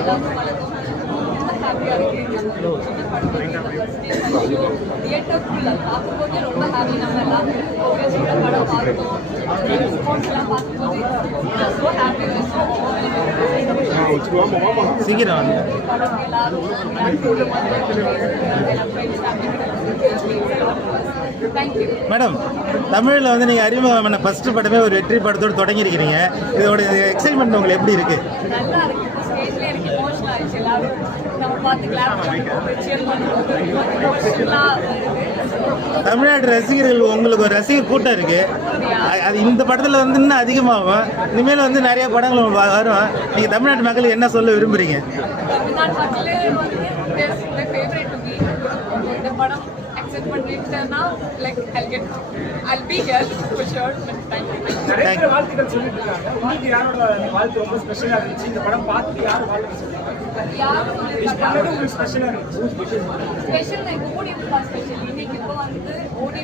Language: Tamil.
எல்லாரும் வளர்க்கும் ரொம்ப ஹாப்பியாக இருக்கு. சின்ன படத்தில் தியேட்டருக்குள்ள பார்க்கும்போது ரொம்ப ஹாப்பி. நம்ம எல்லாம் ஓகேஸோட படம் பார்த்தோம். ரெஸ்பான்ஸ்லாம் பார்க்கும்போது ஸோ ஹாப்பி. சீக்கிரம் படம் எல்லாரும் தேங்க்யூ. மேடம், தமிழில் வந்து நீங்கள் அறிமுகமான ஃபர்ஸ்ட் படமே ஒரு வெற்றி படத்தோடு தொடங்கியிருக்கிறீங்க. இதோட எக்ஸைட்மெண்ட் உங்களுக்கு எப்படி இருக்கு? நல்லா இருக்கு. ஸ்டேஜ்ல எனக்கு எமோஷனல் ஆயிடுச்சு. எல்லாரும் நம்ம பார்த்து கிளாப் தமிழ்நாட்டு ரசிகர்கள் உங்களுக்கு ஒரு ரசிகர் கூட்டம் இருக்கு. அது இந்த படத்தில் வந்து இன்னும் அதிகமாகும். இனிமேல் வந்து நிறைய படங்கள் வரும். நீங்கள் தமிழ்நாட்டு மக்களுக்கு என்ன சொல்ல விரும்புறீங்க? தமிழ்நாட்டு மக்களே வந்து ஃபேவரட் டு மீ. இந்த படம் அக்செப்ட் பண்ணிட்டேன்னா like I'll be here for sure. நிறைய வாழ்த்துக்கள் சொல்லிட்டு இருக்காங்க. உங்களுக்கு யாரோட வாழ்த்து ரொம்ப ஸ்பெஷலா இருந்துச்சு? இந்த படம் பார்த்துட்டு யார் வாழ்த்து சொல்லுங்க? யாரும் உங்களுக்கு ஸ்பெஷலா இருந்துச்சு? ஸ்பெஷல் ஓடி ஸ்பெஷல் இன்னைக்கு இப்போ வந்து ஓடி